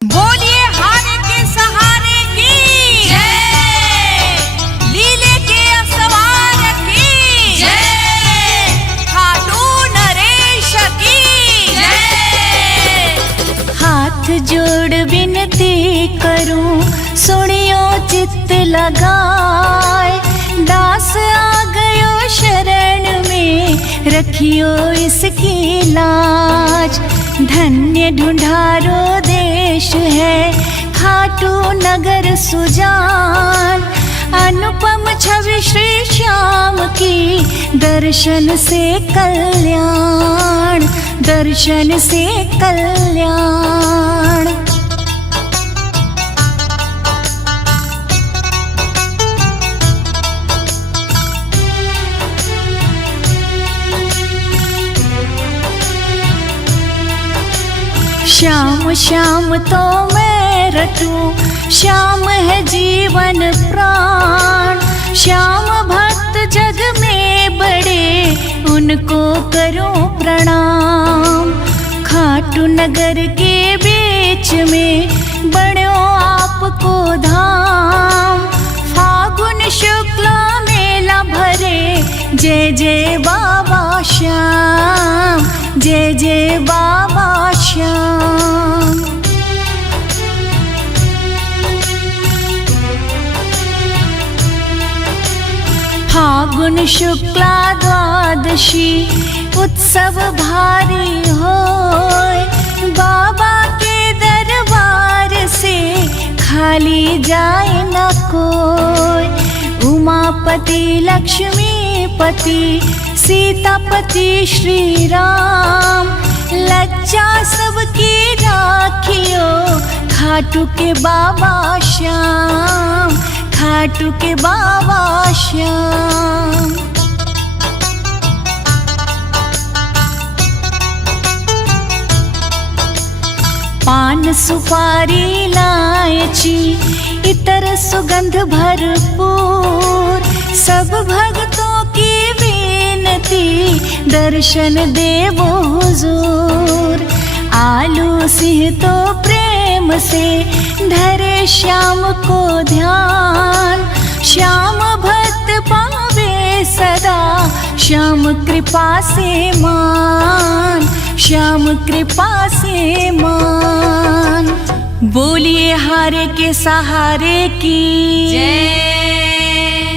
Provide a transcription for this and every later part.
बोलिए हारे के सहारे की जय, लीले के असवार की जय, खाटू नरेश की जय। हाथ जोड़ विनती करूं, सुनियो चित्त लगाए, दास आ गयो शरण में, रखियो इसकी लाज। धन्य ढूंढारो देश है, खाटू नगर सुजान, अनुपम छवि श्री श्याम की, दर्शन से कल्याण, दर्शन से कल्याण। श्याम श्याम तो मैं रटूं, श्याम है जीवन प्राण, श्याम भक्त जग में बड़े, उनको करूं प्रणाम। खाटू नगर के बीच में बड़ो आपको धाम, फागुन शुक्ल मेला भरे, जय जय बाबा श्याम, जय जय बाबा श्याम। फागुन शुक्ला द्वादशी उत्सव भारी होय, बाबा के दरबार से खाली जाए न कोई। उमापति लक्ष्मीपति सीतापति श्री राम, लज्जा सबकी राखियो, खाटू के बाबा श्याम, खाटू के बाबा श्याम। पान सुपारी इलायची इतर सुगंध भरपूर, सब भक्तों की विनती, दर्शन देवो हुजूर। आलू सिंह तो प्रेम से धरे श्याम को ध्यान, श्याम भक्त पावे सदा, श्याम कृपा से मान, श्याम कृपा से मान। बोलिए हारे के सहारे की जय,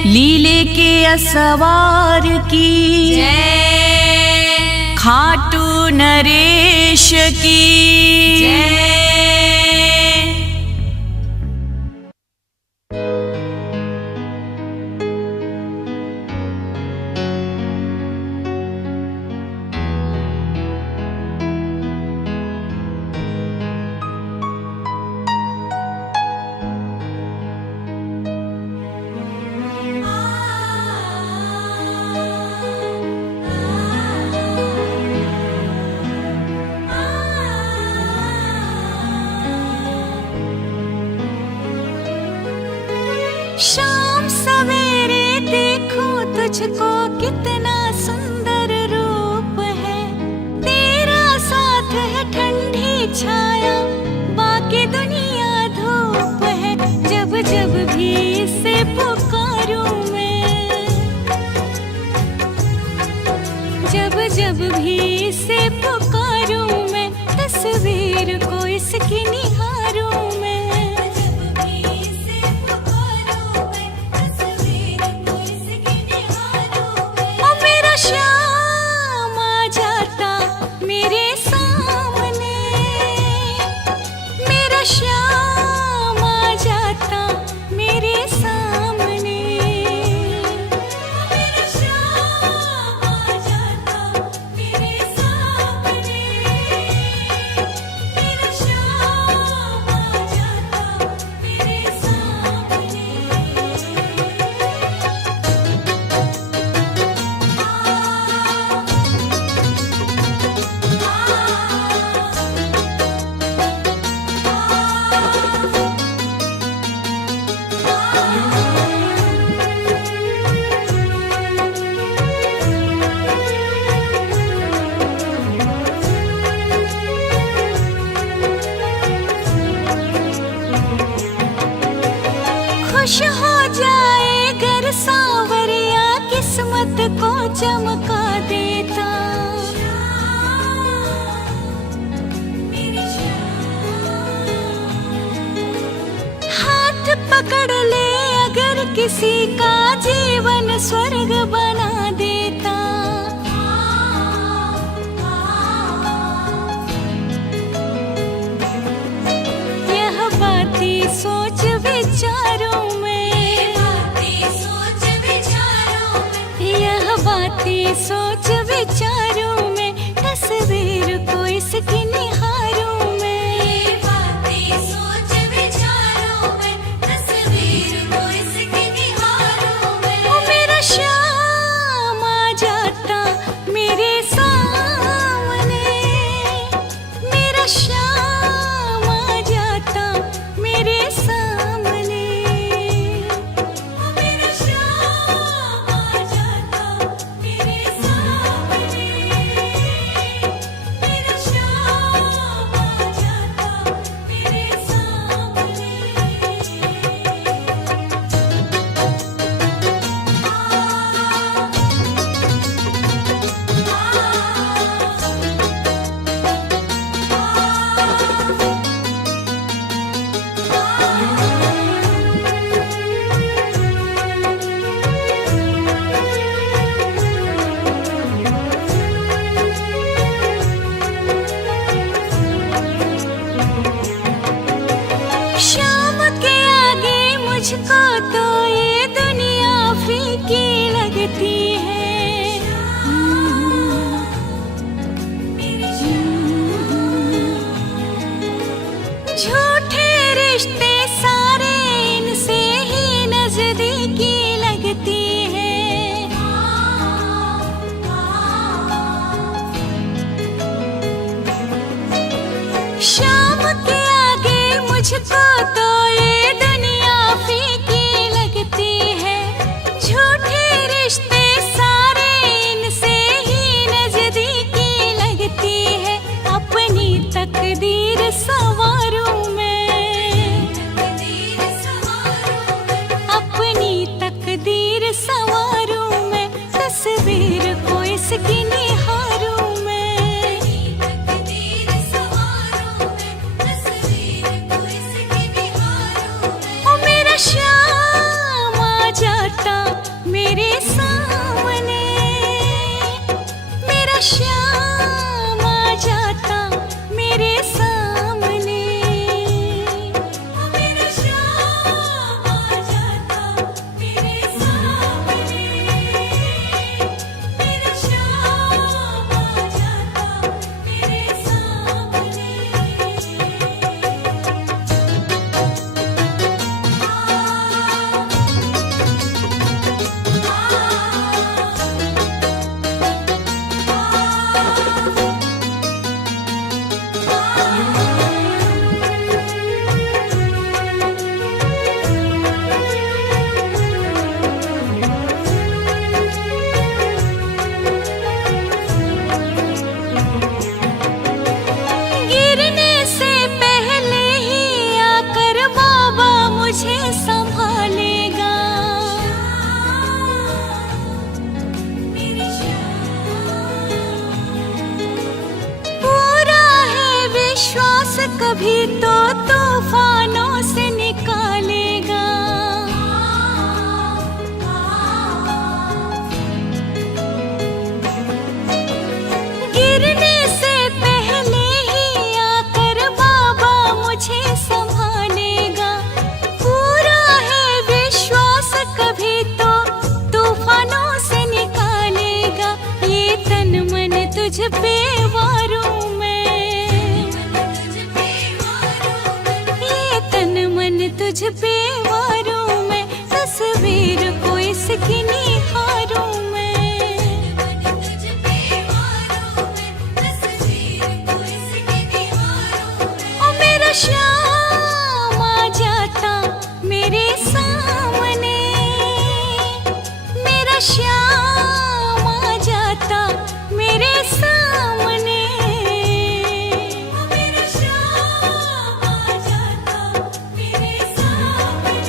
लीले के असवार की जय, खाटू नरेश की जय। शाम सवेरे देखो तुझको, कितना सुंदर रूप है, तेरा साथ है ठंडी छाया, बाकी दुनिया धूप है। जब जब भी इसे पुकारूं मैं, जब जब भी इसे पुकारूं मैं, तस्वीर को इसकी निहारूं मैं। श्याम आ जाता मेरे सामने, मेरा श्याम आ जाता मेरे सामने, मेरा श्याम आ जाता मेरे सामने। खुश हो जाए घर सांवरिया किस्मत को चमका देता। हाथ पकड़ ले अगर किसी का जीवन स्वर्ग बना देता। यह बातें सोच विचारों में, यह बातें सोच विचारों में, तस्वीर को इसकी निहारों में। ओ मेरा श्याम आ जाता मेरे सामने, मेरा श्याम आ जाता मेरे सामने। ओ मेरा श्याम आ जाता मेरे सामने, मेरा श्याम आ जाता मेरे सामने। शाम के आगे मुझको तो ये दुनिया फीकी लगती है। झूठे रिश्ते सारे इनसे ही नजदीकी लगती है। शाम के आगे मुझको तो ये दुनिया फीकी लगती है। झूठे रिश्ते सारे इनसे ही नजदीकी लगती है। अपनी तकदीर संवारूं मैं, अपनी तकदीर संवारूं मैं, तस्वीर को इसकी निहारूं मैं। ओ मेरा श्याम आ जाता मेरे सामने, मेरा श्याम आ जाता मेरे सामने। ओ मेरा श्याम आ जाता मेरे सामने, मेरा श्याम आ जाता मेरे सामने। गिरने से पहले ही आकर बाबा मुझे संभालेगा। पूरा है विश्वास कभी तो तूफानों से निकालेगा। गिरने से पहले ही आकर बाबा मुझे संभालेगा। पूरा है विश्वास कभी तो तूफानों से निकालेगा। ये तन मन तुझ पे वारूं मैं, ये तन मन तुझ पे वारूं मैं, तस्वीर को इसकी निहारूं मैं। ओ मेरा श्याम आ जाता मेरे सामने, मेरा श्याम आ जाता मेरे सामने। ओ मेरा श्याम आ जाता मेरे सामने।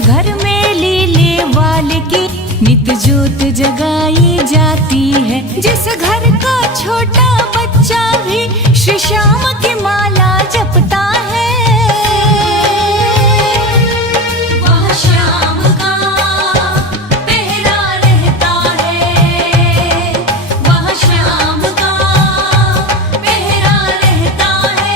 घर में लीले वाल की नित ज्योत जगाई जाती है, जिस घर का छोटा बच्चा भी श्री श्याम की माला जपता है, वह श्याम का पहरा रहता है, वह श्याम का पहरा रहता है।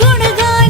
गुणगान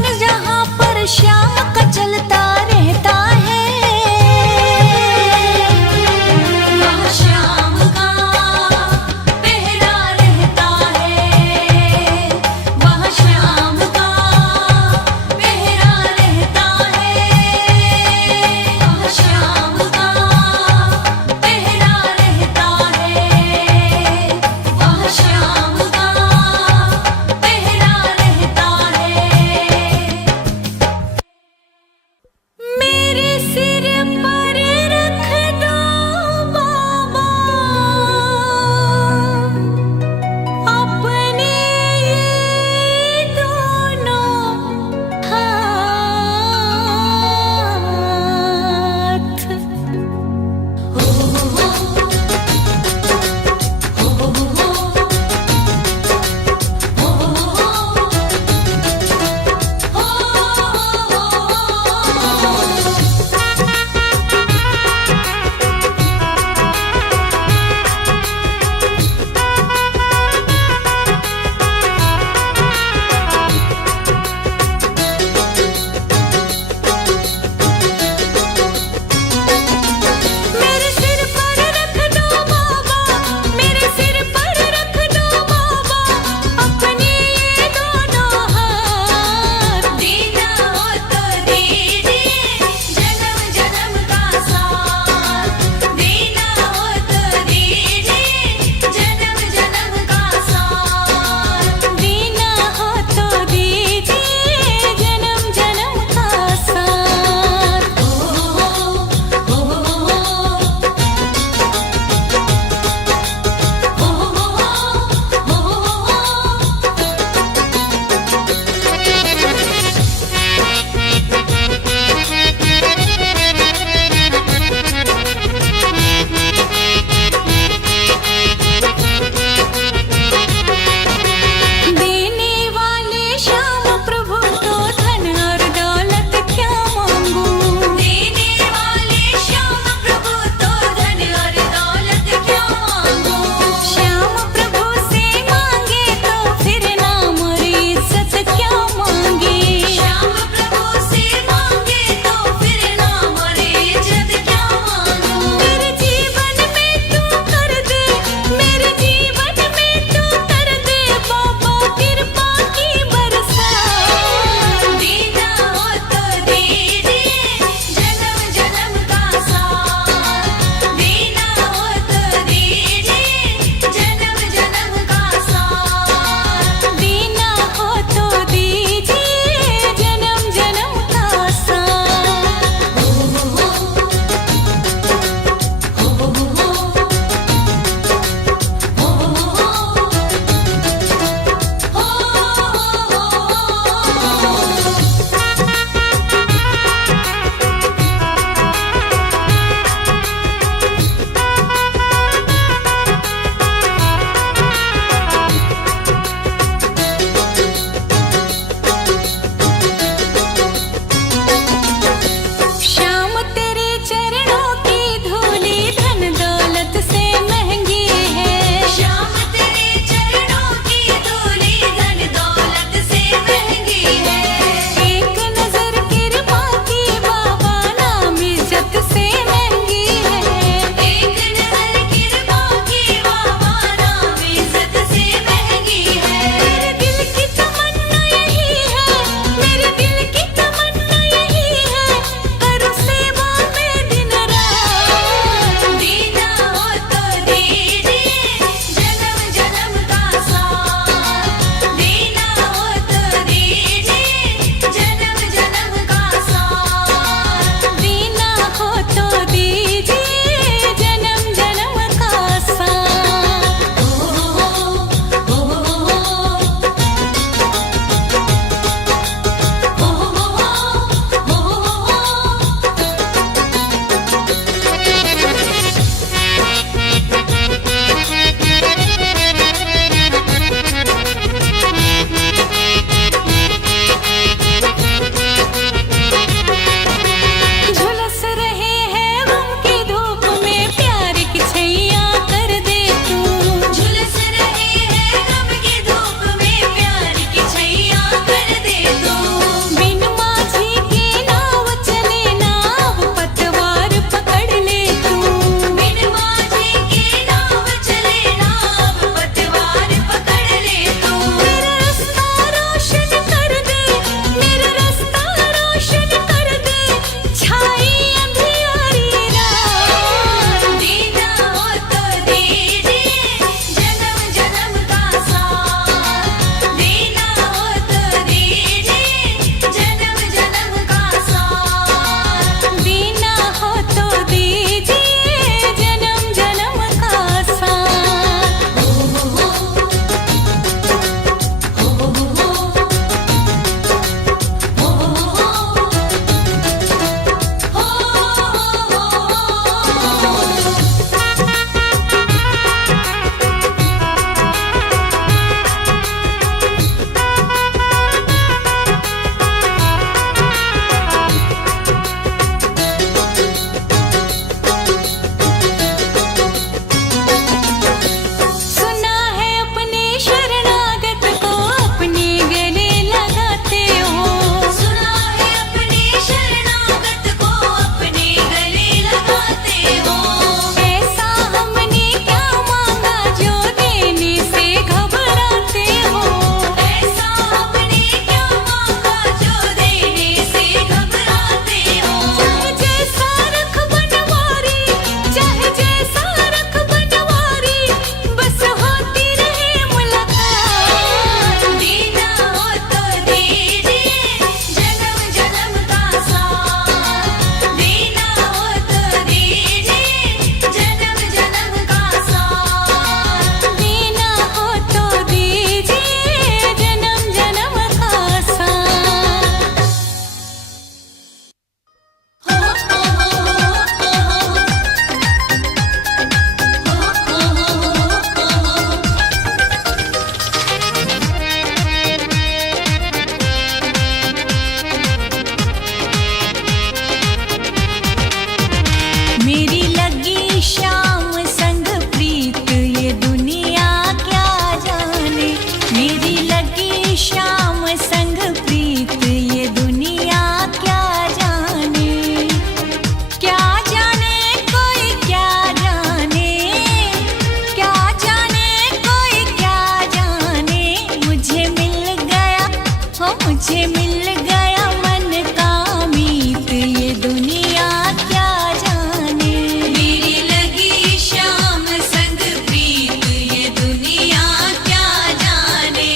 मिल गया मन का मीत, ये दुनिया क्या जाने। मेरी लगी शाम संग प्रीत, ये दुनिया क्या जाने।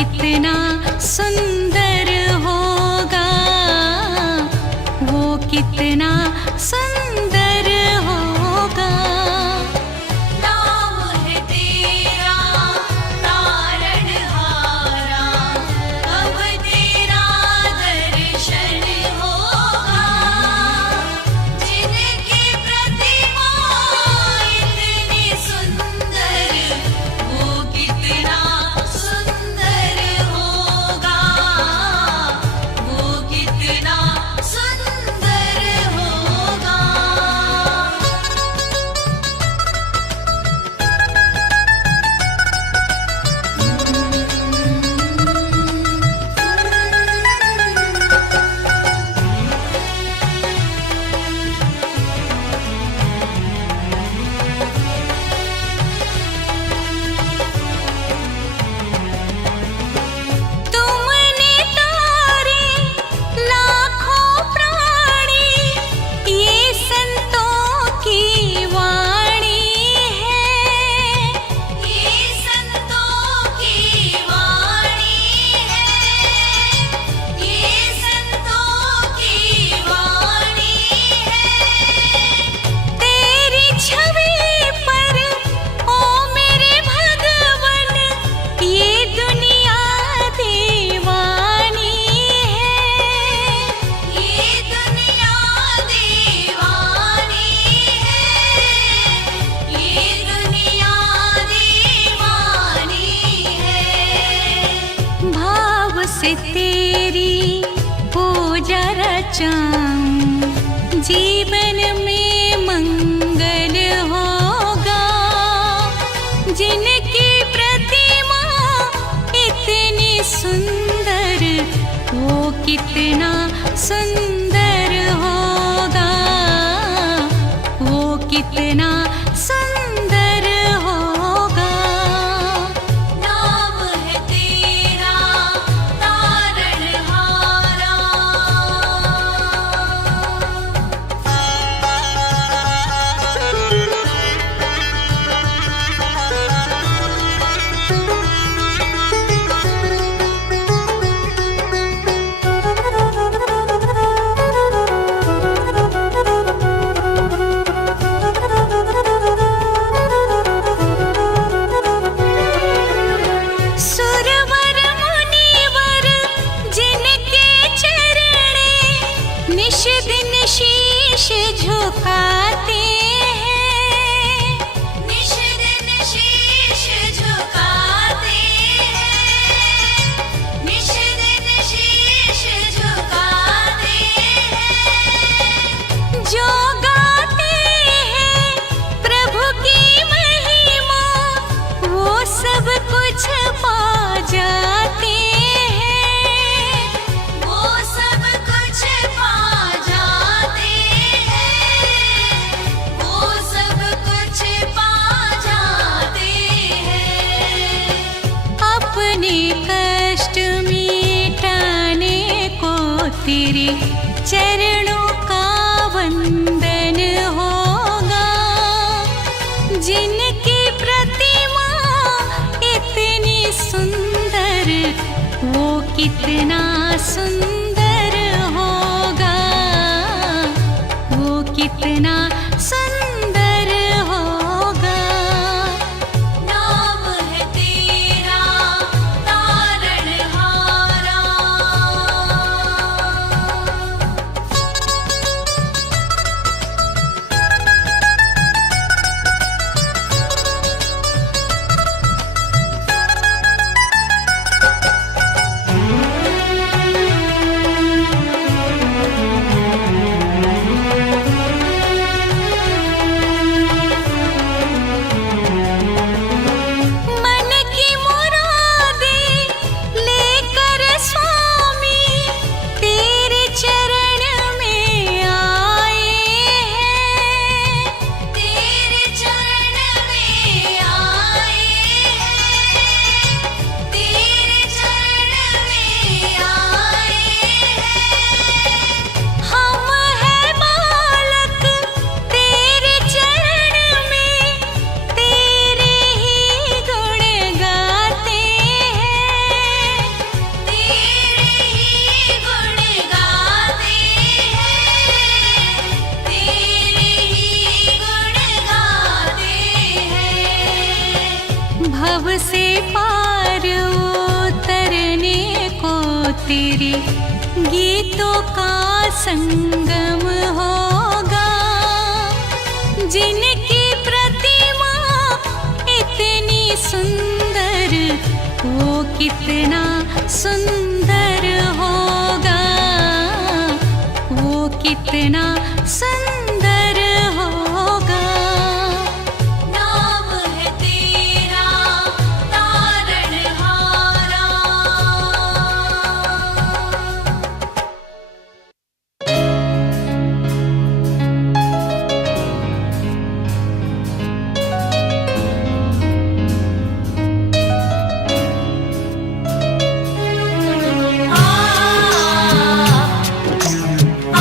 कितना सुंदर होगा, वो कितना सुंदर होगा। नाम है तेरा तारणहारा, अब तेरा दर्शन होगा। जिनकी प्रतिमा इतनी सुंदर, वो कितना सुंदर होगा, वो कितना सुंदर होगा। तुमने तारे लाखों प्राणी, ये संतों की वाणी है, ये संतों की वाणी है, ये संतों की वाणी है। तेरी छवि पर ओ मेरे भगवन, ये दुनिया दीवानी है, ये दुनिया दीवानी है, ये दुनिया दीवानी है। भाव से तेरी पूजा रचाऊं, जीवन में मंगल होगा। जिनकी प्रतिमा इतनी सुंदर, वो कितना सुंदर होगा, वो कितना सुंदर होगा। नाम है तेरा तारणहारा। सुरवर मुनिवर जिनके चरणे, निश दिन शीश झुकाते हैं, निश दिन शीश झुकाते हैं, निश दिन शीश झुकाते हैं। जो गाते हैं प्रभु की महिमा, वो सब कुछ पा जाते हैं, वो सब कुछ पा जाते हैं, वो सब कुछ पा जाते हैं। अपने कष्ट मिटाने को तेरे चरणों का वंदन होगा। जिनकी प्रतिमा इतनी सुंदर, वो कितना सुंदर होगा, वो कितना सुंदर होगा। नाम है तेरा तारणहारा। भव से पार उतरने को तेरे गीतों का संगम होगा। जिनकी प्रतिमा इतनी सुंदर, वो कितना सुंदर होगा, वो कितना सुंदर होगा। नाम है तेरा तारणहारा। आ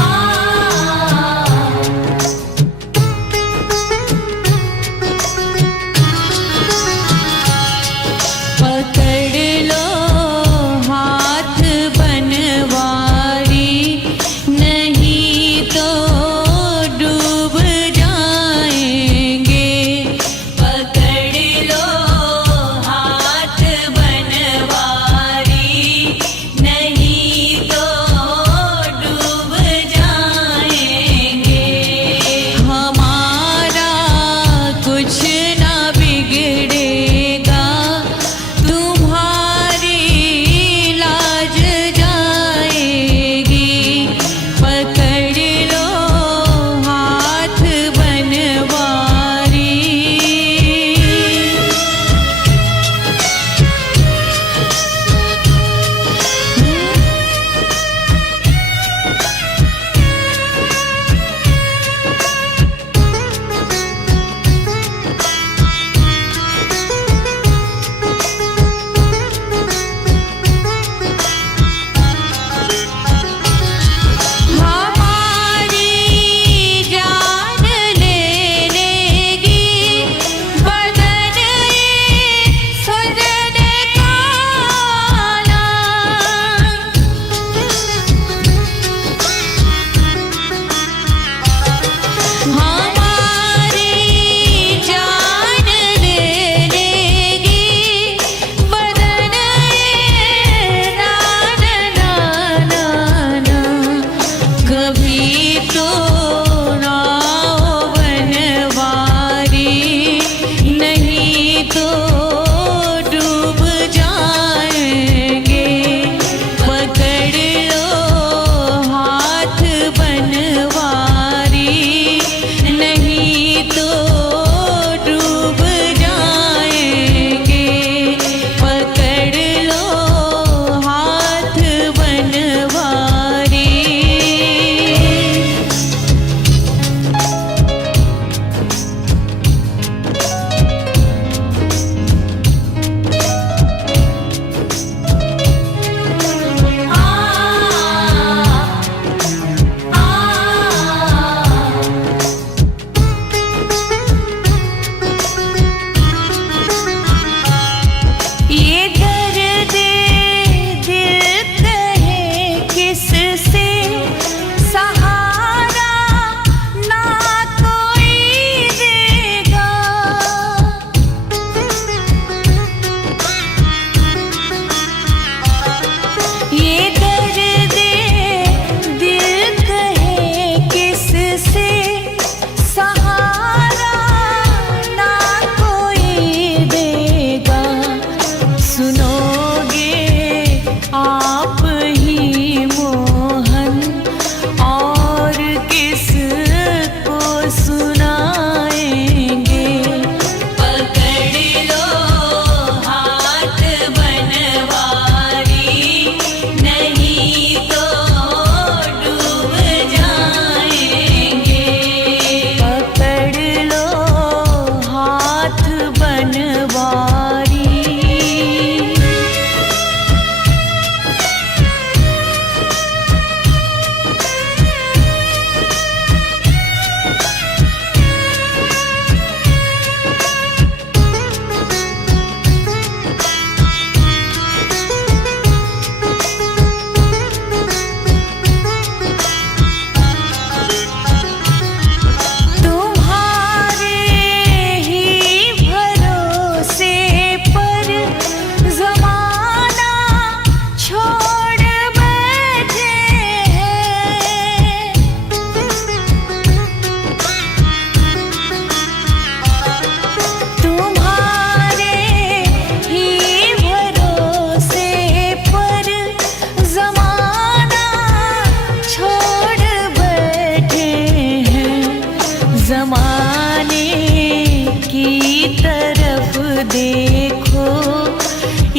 देखो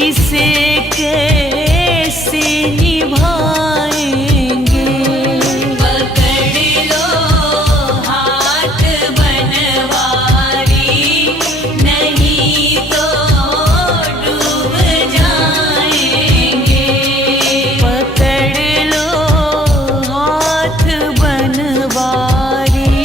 इसे कैसे निभाएंगे। पकड़ लो हाथ बनवारी, नहीं तो डूब जाएंगे। पकड़ लो हाथ बनवारी।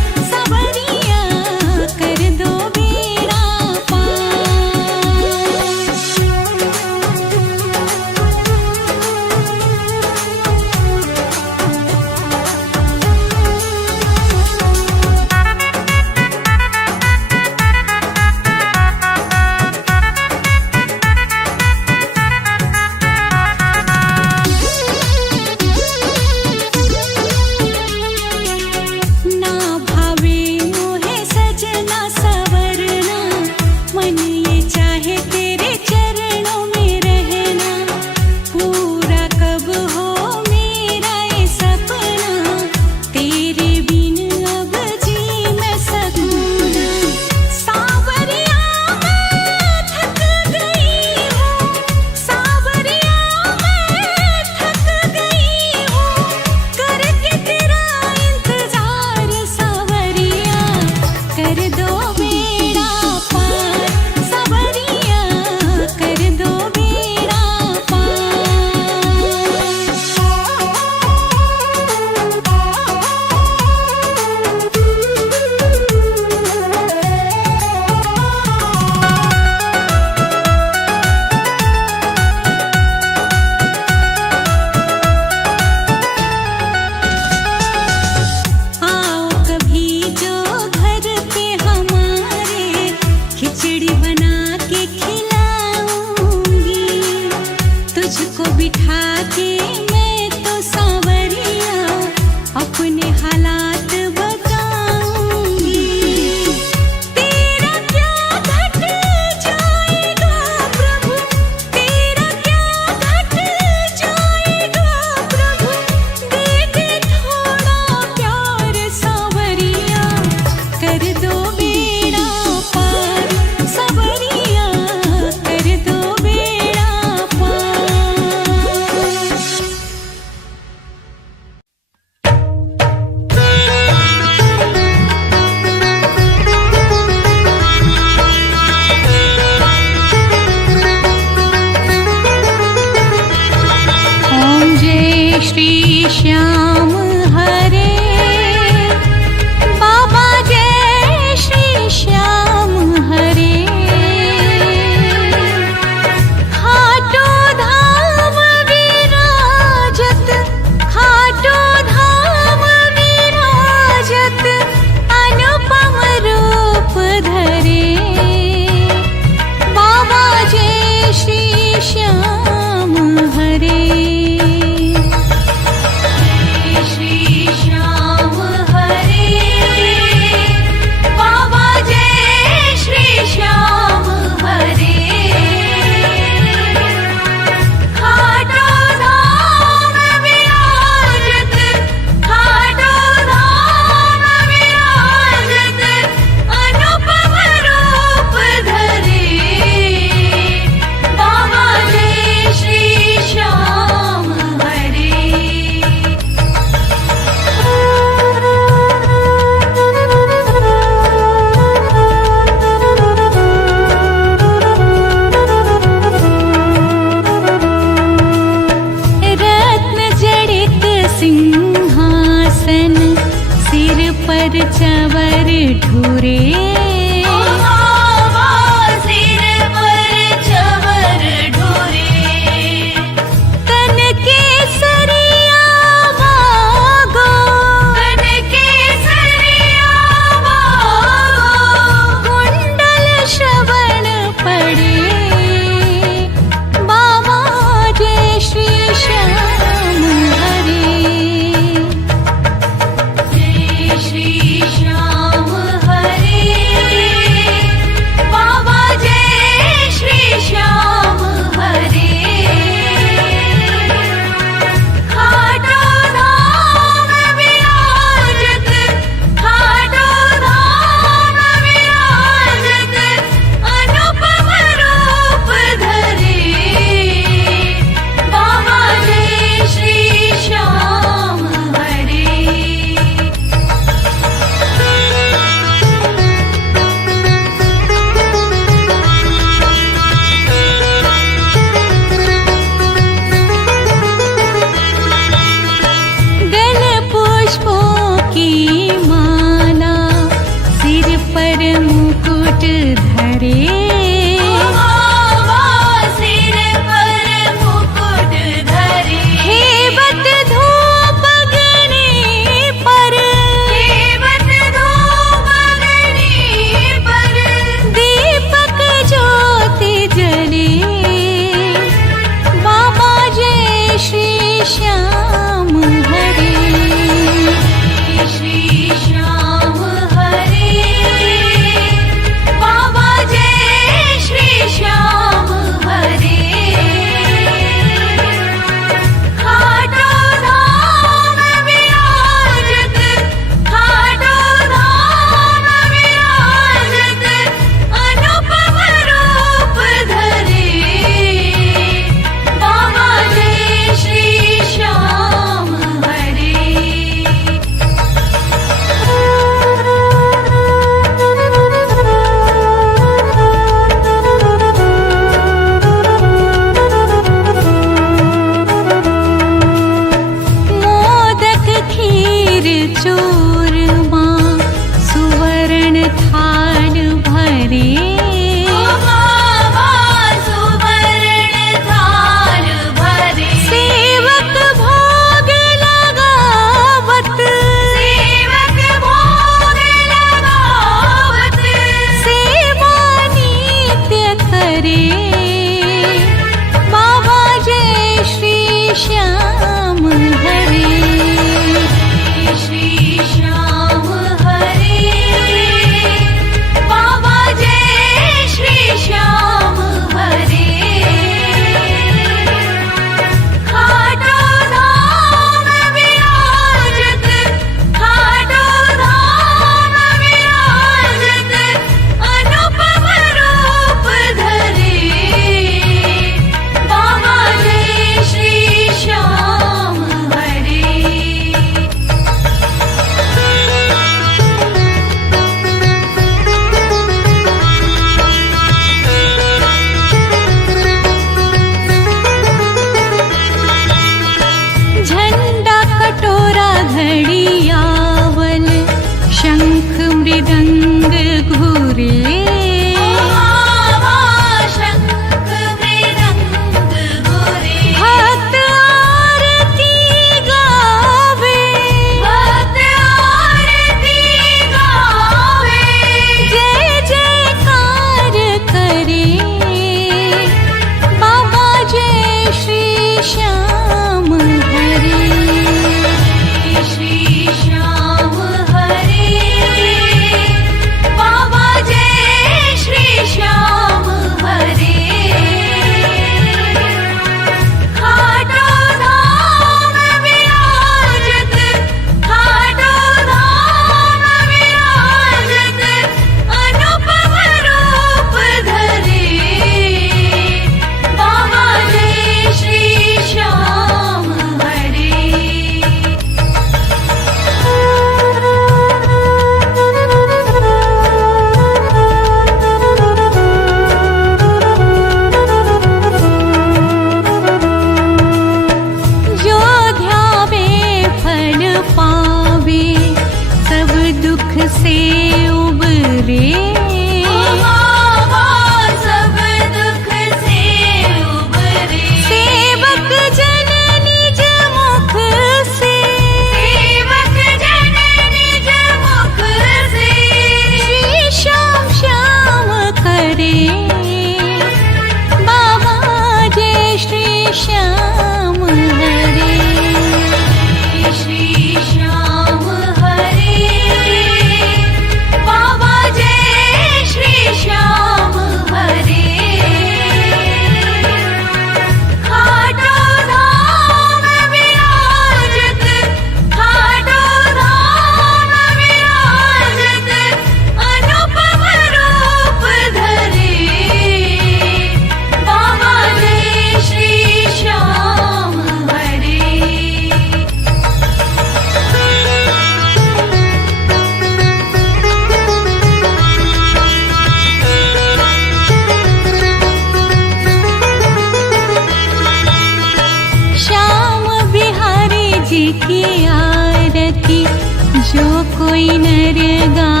करेगा।